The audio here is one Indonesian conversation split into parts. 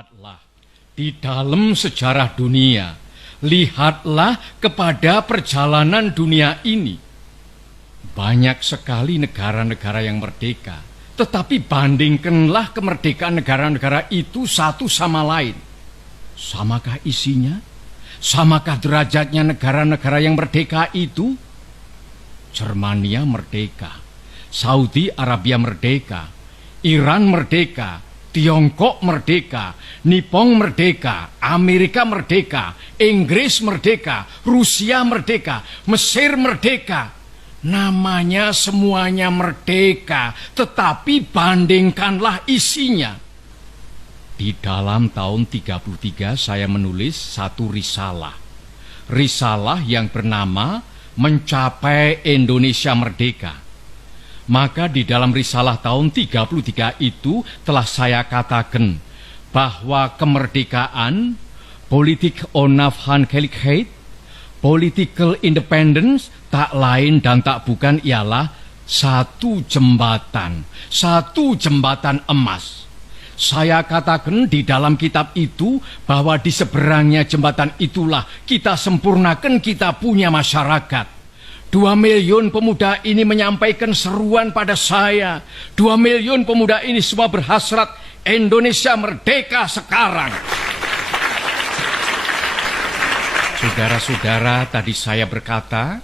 Lihatlah di dalam sejarah dunia, lihatlah kepada perjalanan dunia ini. Banyak sekali negara-negara yang merdeka, tetapi bandingkanlah kemerdekaan negara-negara itu satu sama lain. Samakah isinya? Samakah derajatnya negara-negara yang merdeka itu? Jermania merdeka, Saudi Arabia merdeka, Iran merdeka, Tiongkok merdeka, Nippon merdeka, Amerika merdeka, Inggris merdeka, Rusia merdeka, Mesir merdeka. Namanya semuanya merdeka, tetapi bandingkanlah isinya. Di dalam tahun 33 saya menulis satu risalah. Risalah yang bernama Mencapai Indonesia Merdeka. Maka di dalam risalah tahun 33 itu telah saya katakan bahwa kemerdekaan, politik onafhankelijkheid, political independence tak lain dan tak bukan ialah satu jembatan emas. Saya katakan di dalam kitab itu bahwa di seberangnya jembatan itulah kita sempurnakan kita punya masyarakat. 2 miliun pemuda ini menyampaikan seruan pada saya. 2 miliun pemuda ini semua berhasrat Indonesia merdeka sekarang. Saudara-saudara, tadi saya berkata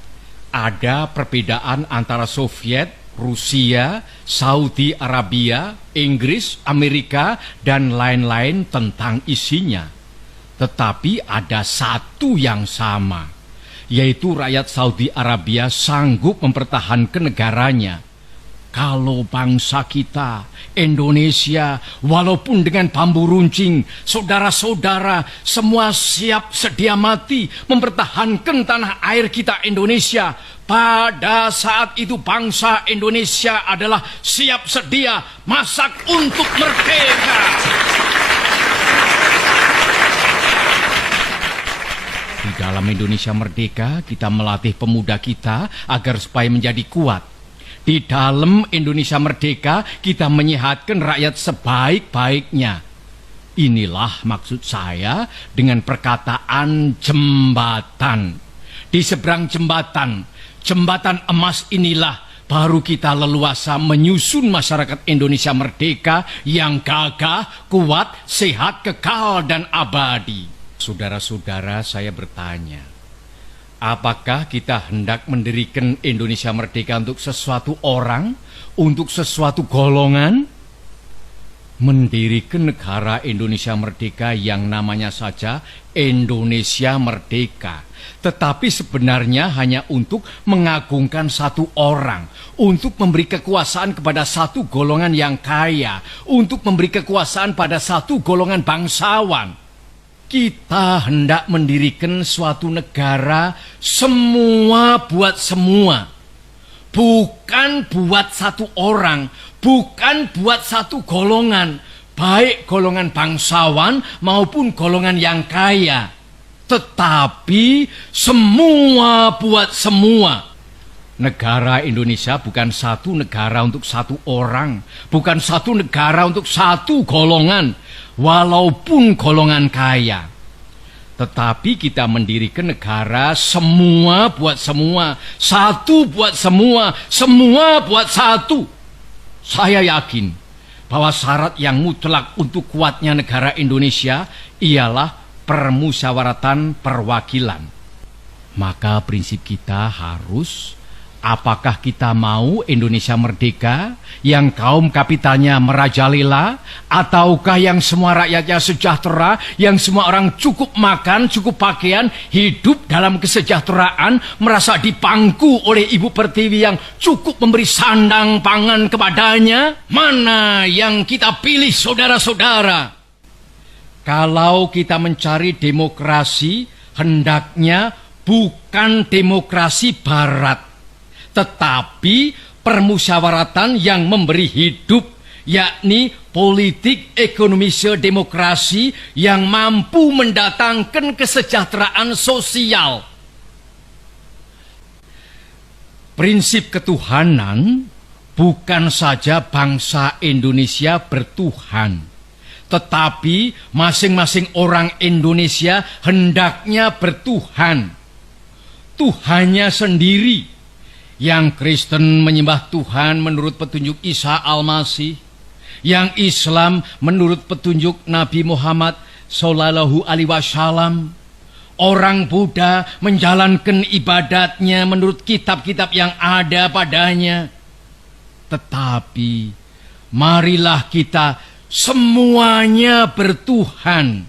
ada perbedaan antara Soviet, Rusia, Saudi Arabia, Inggris, Amerika, dan lain-lain tentang isinya. Tetapi ada satu yang sama, yaitu rakyat Saudi Arabia sanggup mempertahankan negaranya. Kalau bangsa kita, Indonesia, walaupun dengan bambu runcing, saudara-saudara semua siap sedia mati mempertahankan tanah air kita Indonesia. Pada saat itu bangsa Indonesia adalah siap sedia masak untuk merdeka. Di dalam Indonesia Merdeka, kita melatih pemuda kita agar supaya menjadi kuat. Di dalam Indonesia Merdeka, kita menyehatkan rakyat sebaik-baiknya. Inilah maksud saya dengan perkataan jembatan. Di seberang jembatan, jembatan emas inilah baru kita leluasa menyusun masyarakat Indonesia merdeka yang gagah, kuat, sehat, kekal, dan abadi. Saudara-saudara, saya bertanya, apakah kita hendak mendirikan Indonesia merdeka untuk sesuatu orang, untuk sesuatu golongan? Mendirikan negara Indonesia merdeka yang namanya saja Indonesia merdeka, tetapi sebenarnya hanya untuk mengagungkan satu orang, untuk memberi kekuasaan kepada satu golongan yang kaya, untuk memberi kekuasaan pada satu golongan bangsawan. Kita hendak mendirikan suatu negara semua buat semua. Bukan buat satu orang, bukan buat satu golongan, baik golongan bangsawan maupun golongan yang kaya. Tetapi semua buat semua. Negara Indonesia bukan satu negara untuk satu orang, bukan satu negara untuk satu golongan, walaupun golongan kaya. Tetapi kita mendirikan negara semua buat semua, satu buat semua, semua buat satu. Saya yakin bahwa syarat yang mutlak untuk kuatnya negara Indonesia ialah permusyawaratan perwakilan. Maka prinsip kita harus, apakah kita mau Indonesia merdeka yang kaum kapitalnya merajalela, ataukah yang semua rakyatnya sejahtera, yang semua orang cukup makan, cukup pakaian, hidup dalam kesejahteraan, merasa dipangku oleh Ibu Pertiwi yang cukup memberi sandang pangan kepadanya? Mana yang kita pilih, saudara-saudara? Kalau kita mencari demokrasi, hendaknya bukan demokrasi barat, tetapi permusyawaratan yang memberi hidup, yakni politik ekonomi demokrasi yang mampu mendatangkan kesejahteraan sosial. Prinsip ketuhanan bukan saja bangsa Indonesia bertuhan, Tetapi masing-masing orang Indonesia hendaknya bertuhan. Tuhannya sendiri. Yang Kristen menyembah Tuhan menurut petunjuk Isa Al-Masih. Yang Islam menurut petunjuk Nabi Muhammad Sallallahu Alaihi Wasallam. Orang Buddha menjalankan ibadatnya menurut kitab-kitab yang ada padanya. Tetapi marilah kita semuanya bertuhan.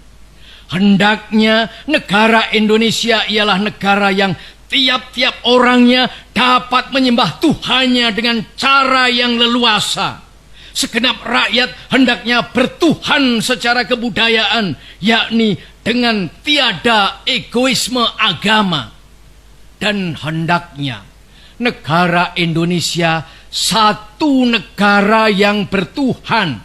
Hendaknya negara Indonesia ialah negara yang tiap-tiap orangnya dapat menyembah Tuhannya dengan cara yang leluasa. Segenap rakyat hendaknya bertuhan secara kebudayaan, yakni dengan tiada egoisme agama. Dan hendaknya negara Indonesia satu negara yang bertuhan.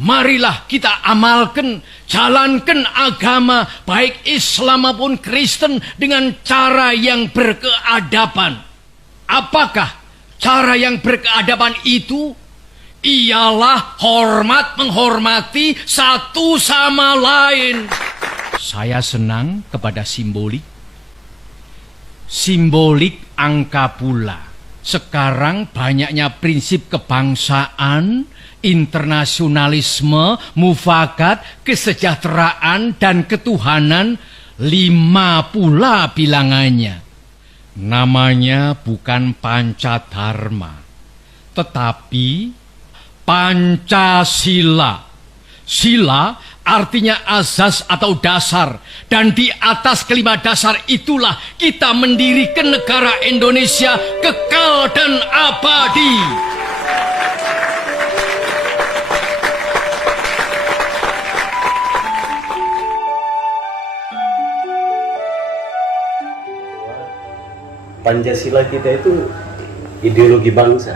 Marilah kita amalkan, jalankan agama baik Islam maupun Kristen dengan cara yang berkeadaban. Apakah cara yang berkeadaban itu? Ialah hormat menghormati satu sama lain. Saya senang kepada simbolik. Simbolik angka pula. Sekarang banyaknya prinsip kebangsaan, internasionalisme, mufakat, kesejahteraan, dan ketuhanan, 5 pula bilangannya. Namanya bukan Pancadharma, tetapi Pancasila. Sila artinya azas atau dasar. Dan di atas kelima dasar itulah kita mendirikan negara Indonesia kekal dan abadi. Pancasila kita itu ideologi bangsa.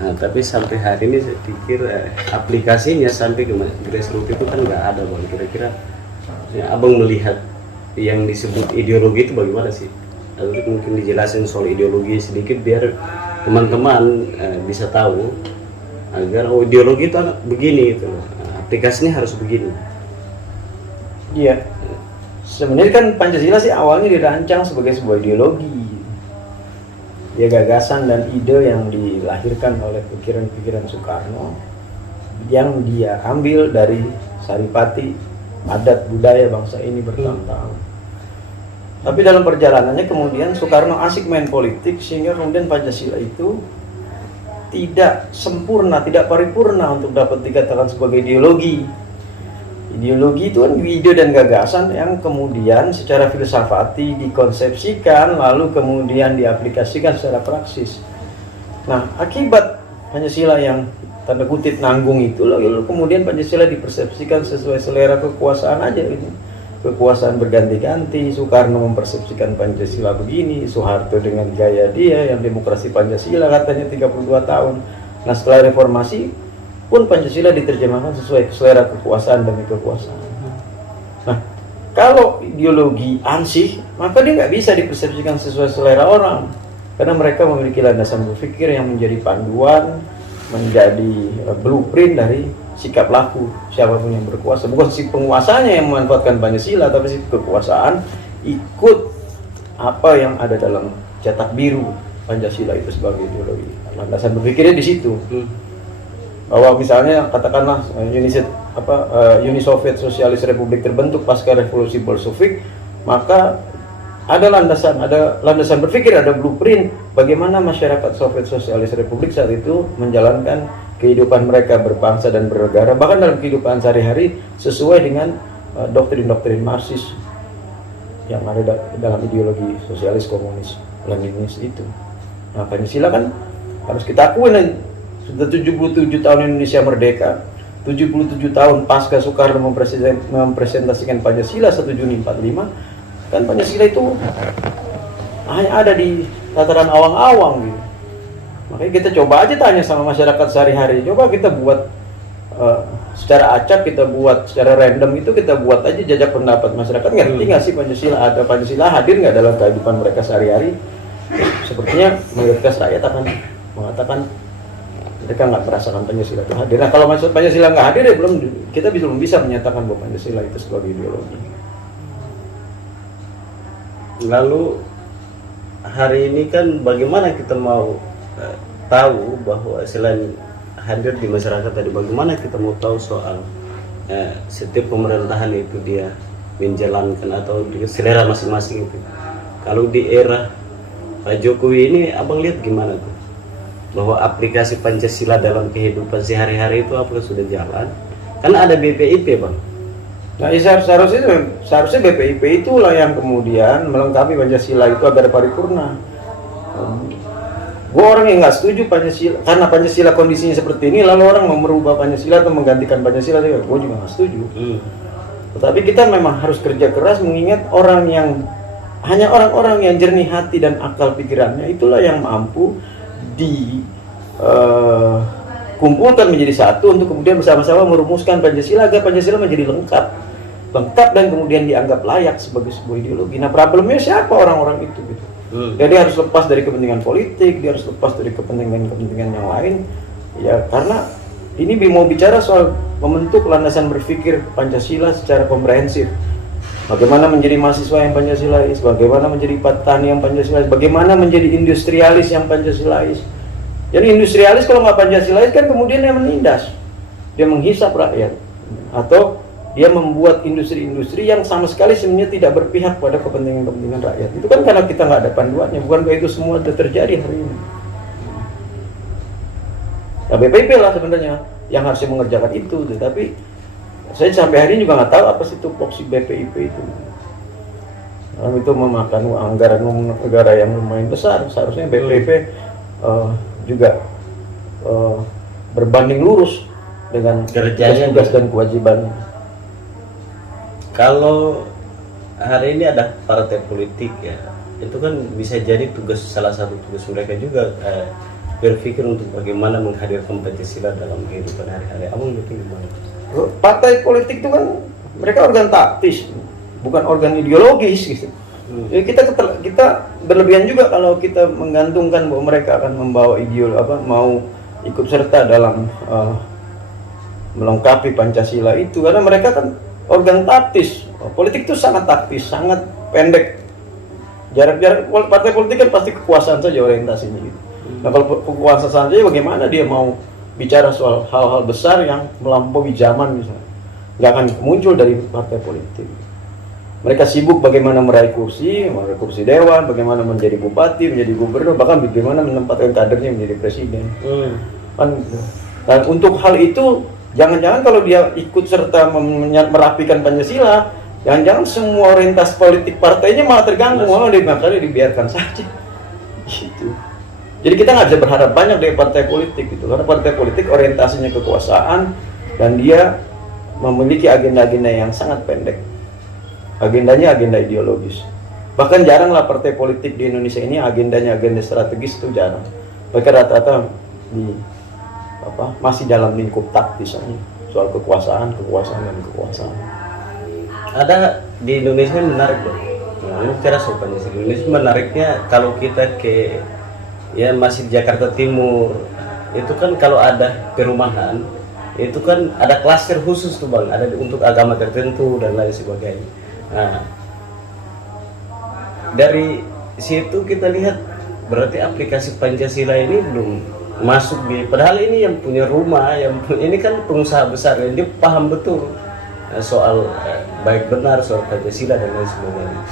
Nah, tapi sampai hari ini saya pikir aplikasinya sampai ke grassroots itu kan nggak ada, Bang. Kira-kira ya, Abang melihat yang disebut ideologi itu bagaimana sih? Lalu mungkin dijelasin soal ideologi sedikit biar teman-teman bisa tahu agar ideologi itu begini itu, aplikasinya harus begini. Iya, sebenarnya kan Pancasila sih awalnya dirancang sebagai sebuah ideologi. Ya, gagasan dan ide yang dilahirkan oleh pikiran-pikiran Soekarno yang dia ambil dari saripati adat budaya bangsa ini bertahun-tahun. Tapi dalam perjalanannya kemudian Soekarno asik main politik sehingga kemudian Pancasila itu tidak sempurna, tidak paripurna untuk dapat dikatakan sebagai ideologi. Ideologi itu kan ide dan gagasan yang kemudian secara filsafati dikonsepsikan lalu kemudian diaplikasikan secara praksis. Nah, akibat Pancasila yang tanda kutip nanggung itu lalu kemudian Pancasila dipersepsikan sesuai selera kekuasaan aja ini. Kekuasaan berganti-ganti, Soekarno mempersepsikan Pancasila begini, Soeharto dengan gaya dia yang demokrasi Pancasila katanya 32 tahun. Nah, setelah reformasi pun Pancasila diterjemahkan sesuai selera kekuasaan demi kekuasaan. Nah, kalau ideologi ansih, maka dia nggak bisa dipersepsikan sesuai selera orang, karena mereka memiliki landasan berpikir yang menjadi panduan, menjadi blueprint dari sikap laku siapapun yang berkuasa. Bukan si penguasanya yang memanfaatkan Pancasila, tapi si kekuasaan ikut apa yang ada dalam cetak biru Pancasila itu sebagai ideologi. Landasan berpikirnya di situ. Bahwa misalnya katakanlah Uni Soviet Sosialis Republik terbentuk pasca revolusi Bolshevik, maka ada landasan berpikir, ada blueprint bagaimana masyarakat Soviet Sosialis Republik saat itu menjalankan kehidupan mereka berbangsa dan bernegara, bahkan dalam kehidupan sehari-hari sesuai dengan doktrin-doktrin Marxis yang ada dalam ideologi sosialis, komunis, Leninis itu. Nah, Pancasila kan harus kita akuin, sudah 77 tahun Indonesia merdeka, 77 tahun pasca Soekarno mempresentasikan Pancasila 1 Juni 45, kan Pancasila itu hanya ada di tataran awang-awang gitu. Makanya kita coba aja tanya sama masyarakat sehari-hari, coba kita buat secara acak, kita buat secara random itu, kita buat aja jajak pendapat masyarakat, ngerti nggak sih Pancasila, ada Pancasila hadir nggak dalam kehidupan mereka sehari-hari? Sepertinya mayoritas rakyat akan mengatakan Mereka nggak merasakan Pancasila itu hadir. Nah kalau maksud Pancasila nggak hadir ya kita belum bisa menyatakan bahwa Pancasila itu sebagai ideologi. Lalu hari ini kan bagaimana kita mau tahu bahwa selain hadir di masyarakat tadi, bagaimana kita mau tahu soal setiap pemerintahan itu dia menjalankan atau di selera masing-masing itu. Kalau di era Pak Jokowi ini abang lihat gimana tuh, bahwa aplikasi Pancasila dalam kehidupan sehari-hari itu apakah sudah jalan? Karena ada BPIP bang. Nah seharusnya BPIP itulah yang kemudian melengkapi Pancasila itu agar paripurna. Gue orang yang nggak setuju Pancasila, karena Pancasila kondisinya seperti ini, lalu orang mau merubah Pancasila atau menggantikan Pancasila, gue juga nggak setuju. Tetapi kita memang harus kerja keras mengingat hanya orang-orang yang jernih hati dan akal pikirannya itulah yang mampu dikumpulkan menjadi satu untuk kemudian bersama-sama merumuskan Pancasila agar Pancasila menjadi lengkap dan kemudian dianggap layak sebagai sebuah ideologi. Nah problemnya siapa orang-orang itu gitu. Jadi harus lepas dari kepentingan politik, dia harus lepas dari kepentingan yang lain. Ya karena ini mau bicara soal membentuk landasan berpikir Pancasila secara komprehensif. Bagaimana menjadi mahasiswa yang Pancasilais, bagaimana menjadi petani yang Pancasilais, bagaimana menjadi industrialis yang Pancasilais. Jadi industrialis kalau nggak Pancasilais kan kemudian dia menindas, dia menghisap rakyat, atau dia membuat industri-industri yang sama sekali sebenarnya tidak berpihak pada kepentingan rakyat. Itu kan karena kita nggak ada panduannya, bukankah itu semua sudah terjadi hari ini? Ya BPIP lah sebenarnya yang harusnya mengerjakan itu, tapi saya sampai hari ini juga nggak tahu apa sih tupoksi BPIP itu. Karena itu memakan anggaran negara yang lumayan besar. Seharusnya BPIP juga berbanding lurus dengan tugas dan kewajibannya. Kalau hari ini ada partai politik ya, itu kan bisa jadi salah satu tugas mereka juga berpikir untuk bagaimana menghadirkan Pancasila dalam kehidupan hari-hari. Abang lihat gimana? Partai politik itu kan mereka organ taktis, bukan organ ideologis gitu. Jadi kita berlebihan juga kalau kita menggantungkan bahwa mereka akan membawa mau ikut serta dalam melengkapi Pancasila itu, karena mereka kan organ taktis. Politik itu sangat taktis, sangat pendek. Jarak partai politik kan pasti kekuasaan saja orientasinya gitu. Nah kalau kekuasaan saja bagaimana dia mau bicara soal hal-hal besar yang melampaui zaman misalnya, nggak akan muncul dari partai politik. Mereka sibuk bagaimana meraih kursi dewan, bagaimana menjadi bupati, menjadi gubernur, bahkan bagaimana menempatkan kadernya menjadi presiden. Dan untuk hal itu, jangan-jangan kalau dia ikut serta merapikan Pancasila, jangan-jangan semua orientasi politik partainya malah terganggu, makanya dibiarkan saja. Gitu. Jadi kita nggak bisa berharap banyak dari partai politik gitu, karena partai politik orientasinya kekuasaan dan dia memiliki agenda-agenda yang sangat pendek. Agendanya agenda ideologis. Bahkan jaranglah partai politik di Indonesia ini agendanya agenda strategis, itu jarang. Mereka rata-rata masih dalam lingkup taktis aja, soal kekuasaan. Ada di Indonesia menarik loh. Nah, bicara soal Pancasila, Indonesia menariknya kalau kita masih di Jakarta Timur, itu kan kalau ada perumahan, itu kan ada klaster khusus tuh bang, ada untuk agama tertentu dan lain sebagainya. Nah, dari situ kita lihat berarti aplikasi Pancasila ini belum masuk padahal ini yang punya rumah, ini kan pengusaha besar yang dia paham betul soal baik benar soal Pancasila dan lain sebagainya.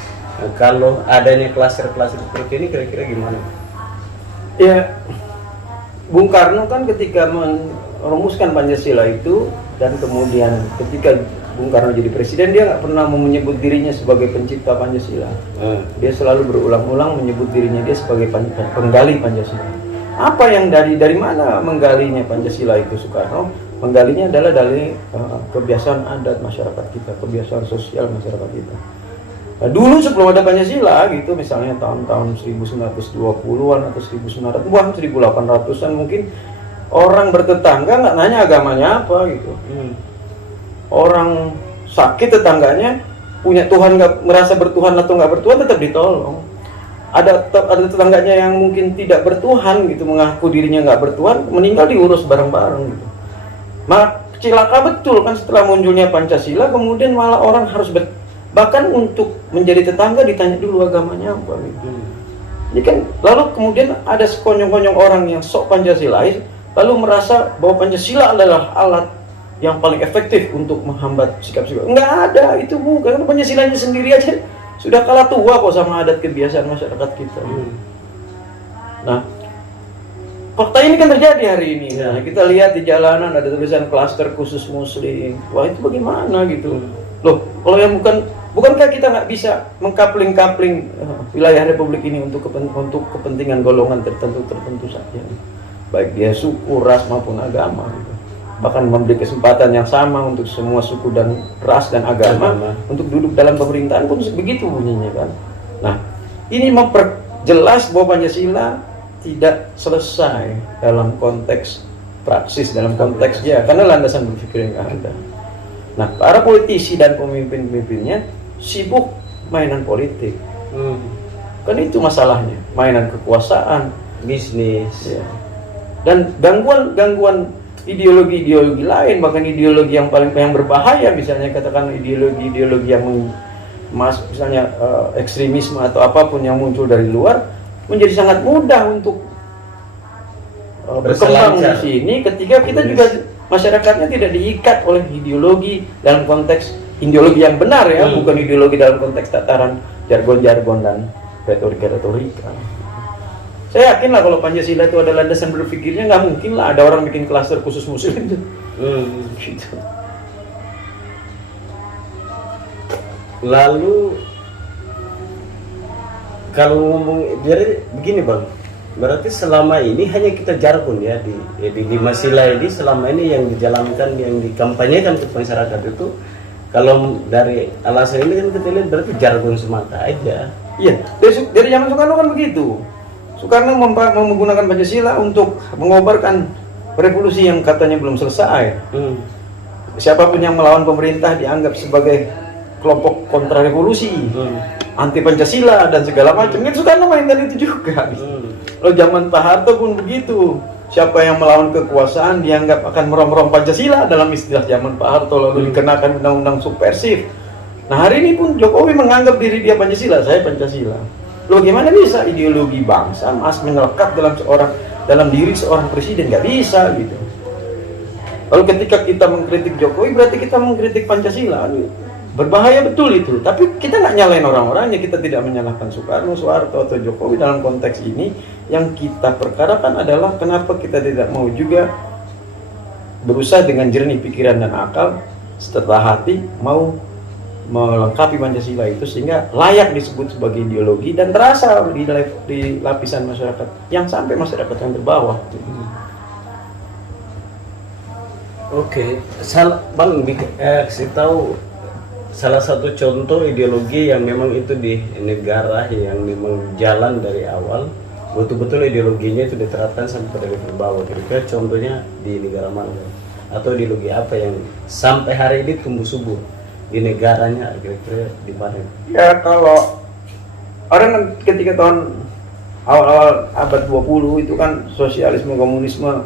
Nah, kalau adanya klaster-klaster seperti ini kira-kira gimana? Ya, Bung Karno kan ketika merumuskan Pancasila itu, dan kemudian ketika Bung Karno jadi presiden, dia nggak pernah menyebut dirinya sebagai pencipta Pancasila. Dia selalu berulang-ulang menyebut dirinya dia sebagai penggali Pancasila. Apa yang dari mana menggalinya Pancasila itu Soekarno? Menggalinya adalah dari kebiasaan adat masyarakat kita, kebiasaan sosial masyarakat kita. Nah, dulu sebelum ada Pancasila gitu, misalnya tahun-tahun 1920-an atau 1800-an mungkin orang bertetangga nggak nanya agamanya apa gitu. Orang sakit tetangganya punya Tuhan, nggak merasa bertuhan atau nggak bertuhan tetap ditolong. ada tetangganya yang mungkin tidak bertuhan gitu, mengaku dirinya nggak bertuhan, meninggal diurus bareng-bareng gitu. Cilaka betul kan setelah munculnya Pancasila, kemudian malah orang harus bahkan untuk menjadi tetangga ditanya dulu agamanya apa gitu. Ini kan lalu kemudian ada sekonyong-konyong orang yang sok Pancasilais lalu merasa bahwa Pancasila adalah alat yang paling efektif untuk menghambat sikap-sikap. Enggak ada, itu bukan. Karena Pancasilanya sendiri aja sudah kalah tua kok sama adat kebiasaan masyarakat kita. Nah, fakta ini kan terjadi hari ini. Nah, kita lihat di jalanan ada tulisan klaster khusus muslim. Wah, itu bagaimana gitu? Loh, kalau yang bukankah kita nggak bisa mengkapling-kapling wilayah Republik ini untuk kepentingan golongan tertentu saja, baik dia suku, ras maupun agama gitu. Bahkan memberi kesempatan yang sama untuk semua suku dan ras dan agama untuk duduk dalam pemerintahan pun begitu bunyinya kan. Nah, ini memperjelas bahwa Pancasila tidak selesai dalam konteks praksis, dalam konteksnya, karena landasan berpikir yang ada. Nah, para politisi dan pemimpin-pemimpinnya sibuk mainan politik. Kan itu masalahnya, mainan kekuasaan, bisnis, ya. Dan gangguan ideologi lain, bahkan ideologi yang berbahaya, misalnya katakan ideologi yang misalnya ekstremisme atau apapun yang muncul dari luar, menjadi sangat mudah untuk berkembang di sini ketika kita juga masyarakatnya tidak diikat oleh ideologi dalam konteks ideologi yang benar ya, bukan ideologi dalam konteks tataran jargon-jargon dan retorika. Saya yakin lah kalau Pancasila itu ada landasan berpikirnya, nggak mungkin lah ada orang bikin klaster khusus muslim itu. Gitu. Lalu kalau ngomong, jadi begini Bang, berarti selama ini hanya kita jargon ya di 5 sila ini, selama ini yang dijalankan, yang dikampanyekan ke masyarakat itu, kalau dari alasan ini kan kita lihat berarti jargon semata aja. Iya, dari zaman Soekarno kan begitu. Soekarno menggunakan Pancasila untuk mengobarkan revolusi yang katanya belum selesai. Siapapun yang melawan pemerintah dianggap sebagai kelompok kontra revolusi, anti Pancasila dan segala macam. Kan Soekarno mainkan itu juga. Lalu zaman Pak Harto pun begitu. Siapa yang melawan kekuasaan dianggap akan merongrong Pancasila dalam istilah zaman Pak Harto, lalu dikenakan undang-undang subversif. Nah, hari ini pun Jokowi menganggap diri dia Pancasila, saya Pancasila. Loh, gimana bisa ideologi bangsa menyelekat dalam diri seorang presiden? Nggak bisa gitu. Lalu ketika kita mengkritik Jokowi, berarti kita mengkritik Pancasila. Berbahaya betul itu. Tapi kita nggak nyalain orang-orangnya, kita tidak menyalahkan Soekarno, Soeharto atau Jokowi dalam konteks ini. Yang kita perkarakan adalah kenapa kita tidak mau juga berusaha dengan jernih pikiran dan akal, setelah hati mau melengkapi Pancasila itu sehingga layak disebut sebagai ideologi dan terasa di lapisan masyarakat yang sampai masyarakat yang terbawah. Oke, Bang, kasih tahu salah satu contoh ideologi yang memang itu di negara yang memang jalan dari awal, betul-betul ideologinya itu diterapkan sampai pada level bawah. Kira-kira contohnya di negara mana? Atau ideologi apa yang sampai hari ini tumbuh subur di negaranya, kira-kira di mana? Ya, kalau orang ketika tahun awal-awal abad 20 itu kan sosialisme komunisme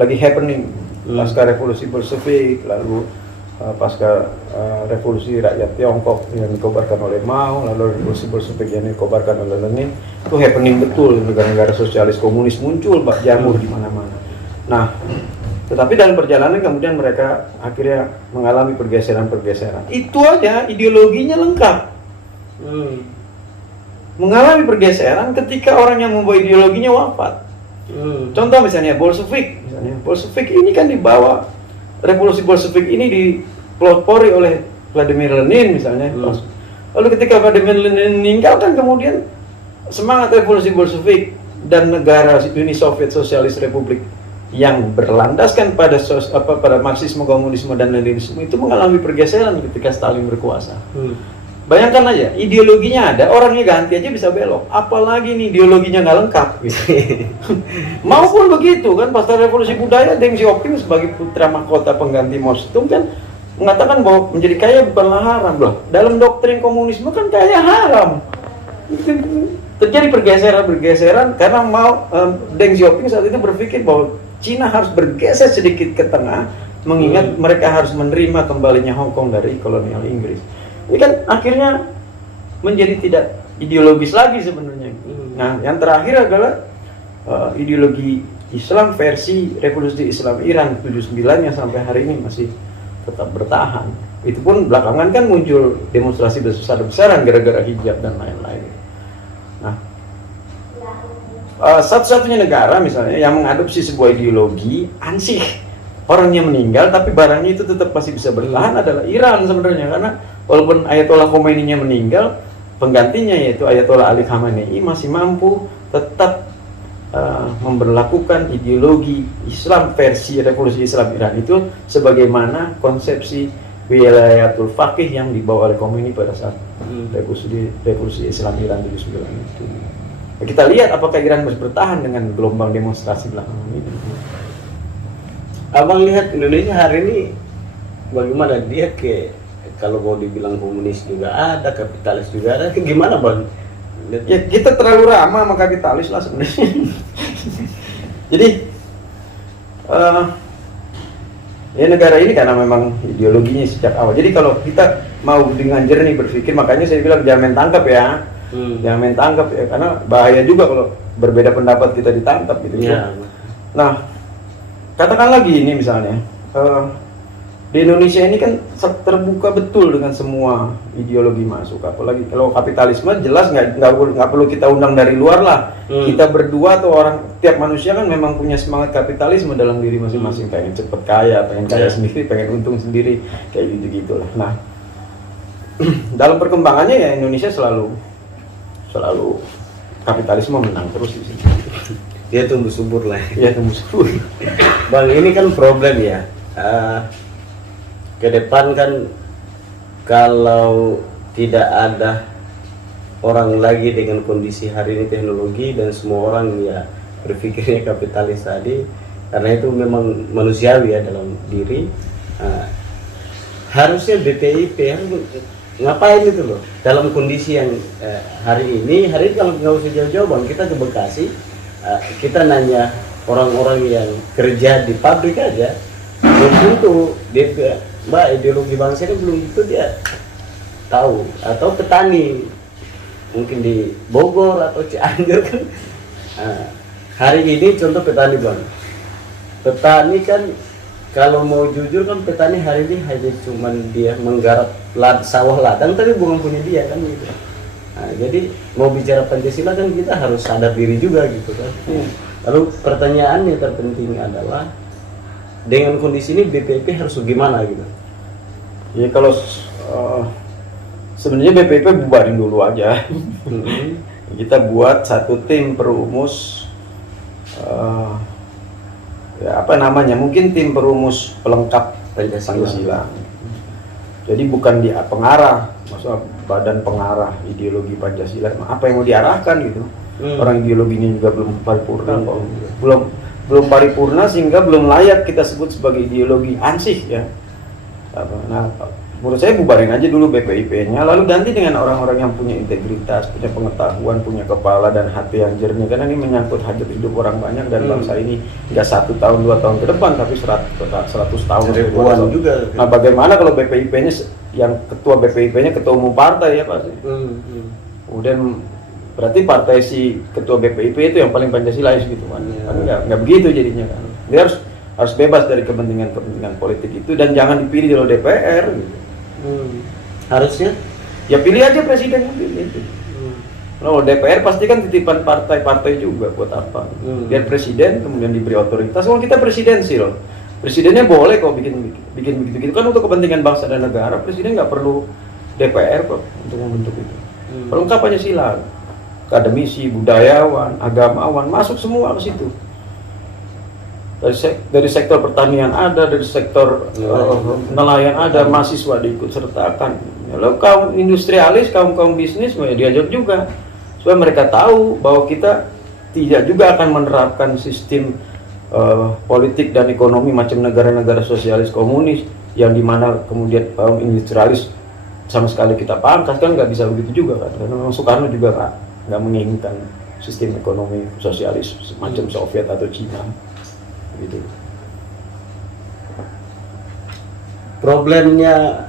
lagi happening, pasca revolusi Bolshevik, lalu pasca revolusi rakyat Tiongkok yang dikobarkan oleh Mao, lalu revolusi Bolshevik yang dikobarkan oleh Lenin, itu happening betul, negara-negara sosialis komunis muncul bak jamur di mana-mana. Nah, tetapi dalam perjalanan kemudian mereka akhirnya mengalami pergeseran-pergeseran. Itu aja ideologinya lengkap. Mengalami pergeseran ketika orang yang membawa ideologinya wafat. Contoh misalnya Bolshevik. Bolshevik ini kan dibawa, revolusi Bolshevik ini dipelopori oleh Vladimir Lenin misalnya. Lalu ketika Vladimir Lenin meninggal kan kemudian semangat revolusi Bolshevik dan negara Uni Soviet Sosialis Republik yang berlandaskan pada Marxisme, komunisme dan Leninisme itu mengalami pergeseran ketika Stalin berkuasa. Bayangkan aja, ideologinya ada, orangnya ganti aja bisa belok. Apalagi nih ideologinya nggak lengkap. Gitu. Maupun begitu kan, pasca revolusi budaya, Deng Xiaoping sebagai putra mahkota pengganti Mao Zedong kan mengatakan bahwa menjadi kaya bukanlah haram. Loh, dalam doktrin komunisme kan kaya haram. terjadi pergeseran karena mau Deng Xiaoping saat itu berpikir bahwa Cina harus bergeser sedikit ke tengah, mengingat mereka harus menerima kembalinya Hong Kong dari kolonial Inggris. Ini kan akhirnya menjadi tidak ideologis lagi sebenarnya. Nah, yang terakhir adalah ideologi Islam versi Revolusi Islam Iran 79 yang sampai hari ini masih tetap bertahan. Itu pun belakangan kan muncul demonstrasi besar-besaran gara-gara hijab dan lain-lain. Nah, satu-satunya negara misalnya yang mengadopsi sebuah ideologi ansih, orangnya meninggal tapi barangnya itu tetap masih bisa bertahan adalah Iran sebenarnya, karena walaupun Ayatollah Khomeini-nya meninggal, penggantinya yaitu Ayatollah Ali Khamenei masih mampu tetap memberlakukan ideologi Islam versi Revolusi Islam Iran itu sebagaimana konsepsi wilayatul faqih yang dibawa oleh Khomeini pada saat Revolusi Islam Iran 79 itu. Kita lihat apakah Iran masih bertahan dengan gelombang demonstrasi belakangan ini. Abang lihat Indonesia hari ini bagaimana dia kalau mau dibilang komunis juga ada, kapitalis juga ada, gimana Bang? Ya kita terlalu ramah sama kapitalis lah sebenarnya. Jadi ya negara ini karena memang ideologinya sejak awal. Jadi kalau kita mau dengan jernih berpikir, makanya saya bilang jangan main tangkap ya. Jangan main tangkap ya, karena bahaya juga kalau berbeda pendapat kita ditangkap gitu ya. Nah, katakan lagi ini misalnya di Indonesia ini kan terbuka betul dengan semua ideologi masuk, apalagi kalau kapitalisme jelas nggak perlu kita undang dari luar lah. Kita berdua atau orang, tiap manusia kan memang punya semangat kapitalisme dalam diri masing-masing, pengen cepet kaya, pengen kaya sendiri, pengen untung sendiri, kayak gitu-gitu lah. Nah, dalam perkembangannya ya Indonesia selalu kapitalisme menang terus di sini. Dia tumbuh subur lah. Ya tumbuh subur. Bang, ini kan problem ya. Ke depan kan kalau tidak ada orang lagi dengan kondisi hari ini teknologi dan semua orang ya berpikirnya kapitalis tadi, karena itu memang manusiawi ya dalam diri. Harusnya BPIP harus ngapain itu loh dalam kondisi yang hari ini kalau nggak usah jauh-jauh Bang, kita ke Bekasi, kita nanya orang-orang yang kerja di pabrik aja, belum tentu dia Mbak ideologi bangsa ini belum tentu dia tahu, atau petani mungkin di Bogor atau Cianjur kan. Hari ini contoh petani Bang, petani kan kalau mau jujur kan petani hari ini hanya cuman dia menggarap sawah ladang tapi bukan punya dia kan gitu. Nah, jadi mau bicara Pancasila kan kita harus sadar diri juga gitu kan. Lalu pertanyaannya terpenting adalah dengan kondisi ini BPIP harus gimana gitu? Ya kalau sebenarnya BPIP bubarin dulu aja. Kita buat satu tim perumus. Ya apa namanya, mungkin tim perumus pelengkap Pancasila. Jadi bukan di pengarah, maksudnya badan pengarah ideologi Pancasila. Apa yang mau diarahkan gitu? Orang ideologinya juga belum paripurna, belum paripurna sehingga belum layak kita sebut sebagai ideologi ansih ya. Nah, menurut saya bubarin aja dulu BPIP-nya, lalu ganti dengan orang-orang yang punya integritas, punya pengetahuan, punya kepala dan hati yang jernih, karena ini menyangkut hajat hidup orang banyak dan bangsa ini nggak 1 tahun 2 tahun ke depan tapi 100 tahun juga. Nah, bagaimana kalau BPIP-nya yang ketua BPIP-nya ketua umum partai ya pasti. Kemudian berarti partai si ketua BPIP itu yang paling Pancasilais gitu kan. Kan nggak begitu jadinya kan. Dia harus bebas dari kepentingan politik itu dan jangan dipilih oleh DPR gitu. Harusnya ya pilih aja presiden yang pilih itu. Kalau DPR pasti kan titipan partai juga, buat apa? Biar presiden kemudian diberi otoritas. Kalau kita presidensil, presidennya boleh kok bikin begitu kan untuk kepentingan bangsa dan negara. Presiden nggak perlu DPR kok untuk membentuk itu. Pelengkap Pancasila, akademisi, budayawan, agamawan masuk semua ke situ. Dari sektor pertanian ada, dari sektor nelayan ada, mahasiswa diikut sertakan. Lalu kaum industrialis, kaum bisnis ya diajak juga supaya mereka tahu bahwa kita tidak juga akan menerapkan sistem politik dan ekonomi macam negara-negara sosialis komunis yang dimana kemudian kaum industrialis sama sekali kita pangkas, kan nggak bisa begitu juga kan, karena Soekarno juga nggak menginginkan sistem ekonomi sosialis semacam Soviet atau Cina gitu. Problemnya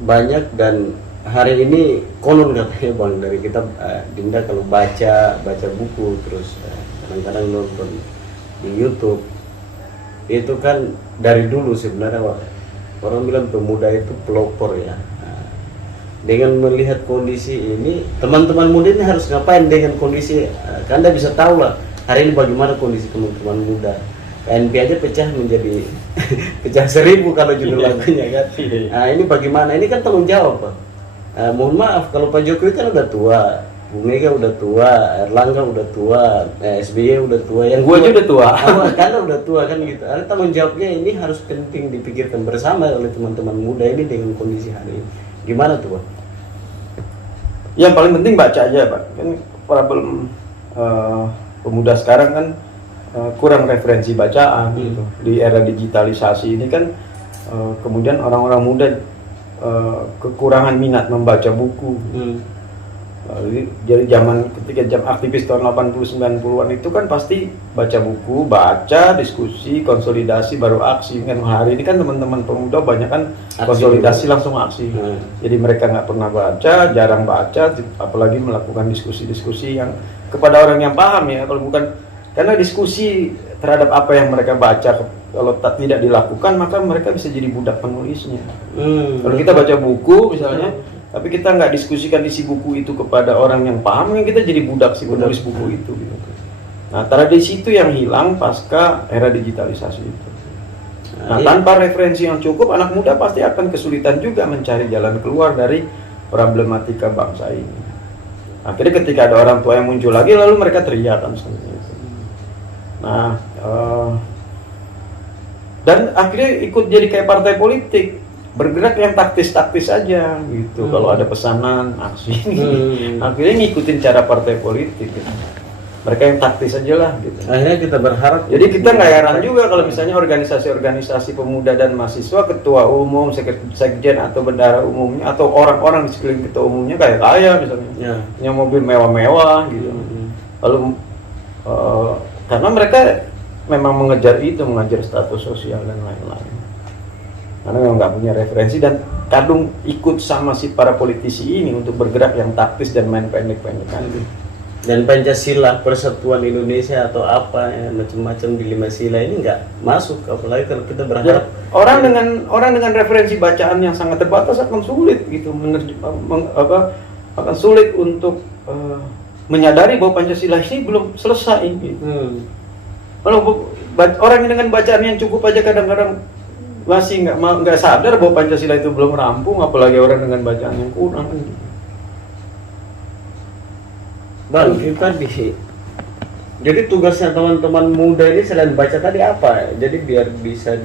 banyak dan hari ini konon katanya Bang dari kita Dinda kalau baca buku terus kadang-kadang nonton di YouTube itu kan dari dulu sebenarnya orang bilang pemuda itu pelopor ya. Dengan melihat kondisi ini, teman-teman muda ini harus ngapain dengan kondisi? Anda bisa tahu lah hari ini bagaimana kondisi teman-teman muda. KNP aja pecah menjadi pecah 1000 kalau judul lagunya kan. Nah, ini bagaimana? Ini kan tanggung jawab Pak. Mohon maaf kalau Pak Jokowi kan udah tua, Bu Mega udah tua, Erlangga udah tua, SBY udah tua, yang gua aja udah tua. Karena udah tua kan gitu. Tanggung jawabnya ini harus penting dipikirkan bersama oleh teman-teman muda ini dengan kondisi hari ini. Gimana tuh Pak? Yang paling penting baca aja Pak. Kan problem pemuda sekarang kan kurang referensi bacaan gitu. Di era digitalisasi ini kan kemudian orang-orang muda kekurangan minat membaca buku. Jadi ketika jam aktivis tahun 80-90-an itu kan pasti baca buku, baca, diskusi, konsolidasi, baru aksi. Kan hari ini kan teman-teman pemuda banyak kan konsolidasi langsung aksi. Jadi mereka nggak pernah baca, jarang baca, apalagi melakukan diskusi-diskusi yang kepada orang yang paham ya. Kalau bukan karena diskusi terhadap apa yang mereka baca, kalau tidak dilakukan maka mereka bisa jadi budak penulisnya. Kalau kita baca buku misalnya, tapi kita nggak diskusikan isi buku itu kepada orang yang paham, kita jadi budak si penulis buku itu. Gitu. Nah, tradisi itu yang hilang pasca era digitalisasi itu. Nah, tanpa referensi yang cukup, anak muda pasti akan kesulitan juga mencari jalan keluar dari problematika bangsa ini. Akhirnya ketika ada orang tua yang muncul lagi, lalu mereka teriak kan seperti itu. Nah, dan akhirnya ikut jadi kayak partai politik, bergerak yang taktis-taktis aja gitu. Kalau ada pesanan aksi akhirnya ngikutin cara partai politik gitu. Mereka yang taktis aja lah gitu. Akhirnya kita berharap, jadi kita nggak heran juga kalau misalnya organisasi-organisasi pemuda dan mahasiswa, ketua umum, sekjen atau bendahara umumnya atau orang-orang di sekeliling ketua umumnya kayak kaya misalnya, punya mobil mewah-mewah gitu. Lalu karena mereka memang mengejar status sosial dan lain-lain. Karena memang nggak punya referensi dan kadung ikut sama si para politisi ini untuk bergerak yang taktis dan main pendek-pendekan. Dan Pancasila, Persatuan Indonesia atau apa ya, macam-macam di 5 sila ini nggak masuk, apalagi kalau kita berharap orang dengan referensi bacaan yang sangat terbatas akan sulit gitu akan sulit untuk menyadari bahwa Pancasila ini belum selesai gitu. Kalau orang dengan bacaan yang cukup aja kadang-kadang masih nggak sadar bahwa Pancasila itu belum rampung, apalagi orang dengan bacaan yang kurang. Bang, jadi tugasnya teman-teman muda ini selain baca tadi apa? Jadi biar bisa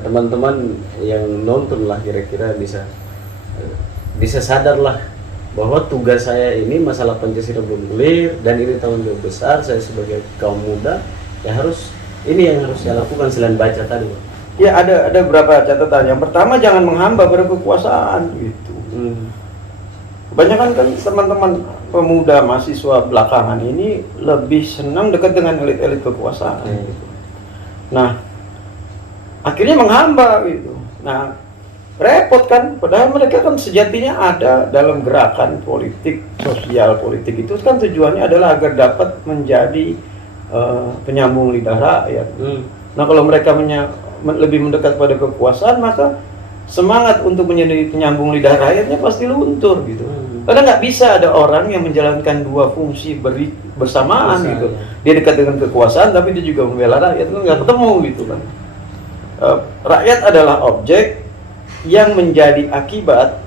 teman-teman yang nonton lah kira-kira bisa sadar lah bahwa tugas saya ini masalah Pancasila belum clear dan ini tanggung jawab besar saya sebagai kaum muda ya ini yang harus saya lakukan selain baca tadi. Ya ada beberapa catatan. Yang pertama, jangan menghamba pada kekuasaan gitu. Kebanyakan kan teman-teman pemuda mahasiswa belakangan ini lebih senang dekat dengan elit-elit kekuasaan. Gitu. Nah, akhirnya menghamba gitu. Nah, repot kan, padahal mereka kan sejatinya ada dalam gerakan politik, sosial politik itu kan tujuannya adalah agar dapat menjadi penyambung lidah rakyat. Nah, kalau mereka lebih mendekat pada kekuasaan, maka semangat untuk menjadi penyambung lidah rakyatnya pasti luntur gitu. Karena nggak bisa ada orang yang menjalankan dua fungsi bersamaan gitu. Dia dekat dengan kekuasaan tapi dia juga membela rakyat, itu nggak ketemu gitu kan. Rakyat adalah objek yang menjadi akibat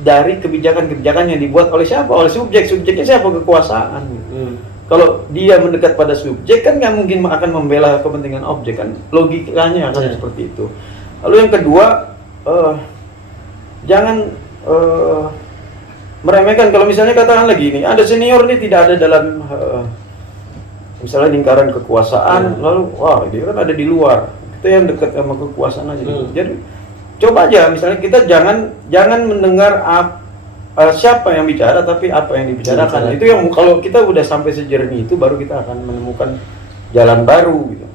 dari kebijakan-kebijakan yang dibuat oleh siapa? Oleh subjek. Subjeknya siapa? Kekuasaan gitu. Kalau dia mendekat pada subjek kan nggak mungkin akan membela kepentingan objek kan. Logikanya akan seperti itu. Lalu yang kedua, jangan meremehkan. Kalau misalnya katakan lagi ini, ada senior ini tidak ada dalam misalnya lingkaran kekuasaan, lalu wah dia kan ada di luar, kita yang dekat sama kekuasaan aja. Jadi coba aja misalnya kita jangan mendengar siapa yang bicara, tapi apa yang dibicarakan. Itu yang kalau kita udah sampai sejernih itu, baru kita akan menemukan jalan baru gitu.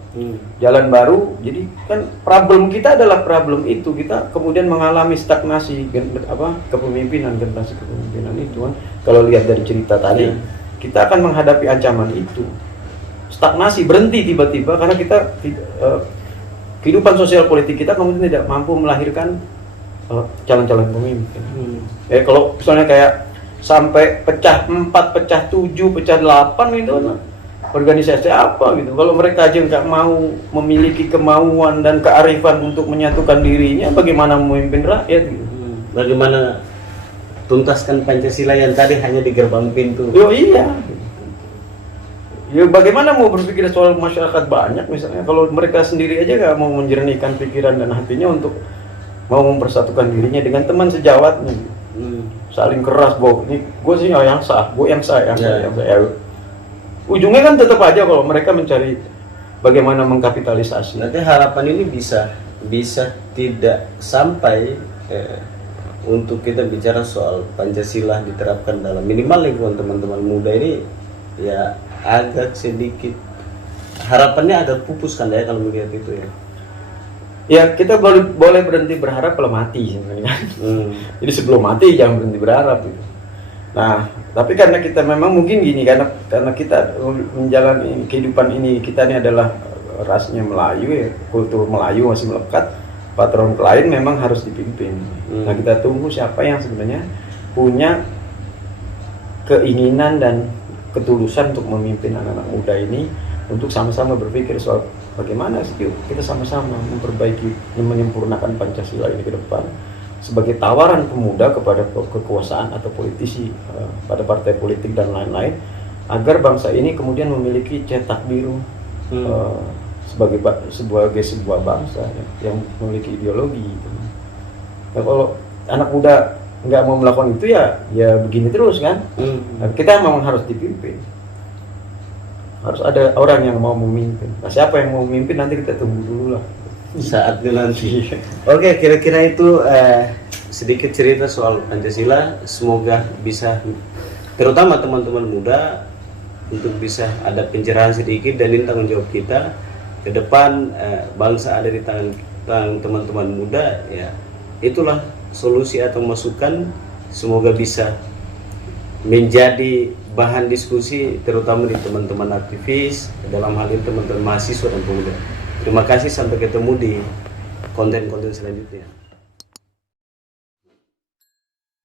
Jalan baru. Jadi kan problem kita adalah problem itu, kita kemudian mengalami stagnasi kepemimpinan, generasi kepemimpinan itu kan. Kalau lihat dari cerita tadi, kita akan menghadapi ancaman itu. Stagnasi, berhenti tiba-tiba karena kita kehidupan sosial politik kita kemudian tidak mampu melahirkan calon-calon pemimpin. Kalau misalnya kayak sampai pecah 4, pecah 7, pecah 8 itu organisasi apa gitu. Kalau mereka aja nggak mau memiliki kemauan dan kearifan untuk menyatukan dirinya, bagaimana memimpin rakyat gitu. Bagaimana tuntaskan Pancasila yang tadi hanya di gerbang pintu. Iya. Ya bagaimana mau berpikir soal masyarakat banyak misalnya, kalau mereka sendiri aja nggak mau menjernihkan pikiran dan hatinya untuk mau mempersatukan dirinya dengan teman sejawatnya, saling keras bahwa ini gue sih yang sah, gue yang sah. Ujungnya kan tetap aja kalau mereka mencari bagaimana mengkapitalisasi. Nanti harapan ini bisa tidak sampai untuk kita bicara soal Pancasila diterapkan dalam minimal lingkungan teman-teman muda ini, ya agak sedikit harapannya agak pupus kan ya kalau melihat itu ya. Ya kita boleh berhenti berharap kalau mati sebenarnya. Jadi sebelum mati jangan berhenti berharap gitu. Nah, tapi karena kita memang mungkin gini, karena kita menjalani kehidupan ini, kita ini adalah rasnya Melayu ya, kultur Melayu masih melekat, patron lain memang harus dipimpin. Nah, kita tunggu siapa yang sebenarnya punya keinginan dan ketulusan untuk memimpin anak-anak muda ini untuk sama-sama berpikir soal bagaimana sih kita sama-sama memperbaiki, menyempurnakan Pancasila ini ke depan sebagai tawaran pemuda kepada kekuasaan atau politisi, pada partai politik dan lain-lain, agar bangsa ini kemudian memiliki cetak biru sebagai sebuah bangsa yang memiliki ideologi. Nah, kalau anak muda nggak mau melakukan itu ya begini terus kan. Nah, kita memang harus dipimpin, harus ada orang yang mau memimpin. Nah, siapa yang mau memimpin nanti kita tunggu dulu lah saatnya nanti. Oke, kira-kira itu sedikit cerita soal Pancasila. Semoga bisa, terutama teman-teman muda, untuk bisa ada pencerahan sedikit, dan ini tanggung jawab kita ke depan. Bangsa ada di tangan teman-teman muda, ya itulah solusi atau masukan. Semoga bisa menjadi bahan diskusi terutama di teman-teman aktivis, dalam hal ini teman-teman mahasiswa dan pemuda. Terima kasih, sampai ketemu di konten-konten selanjutnya.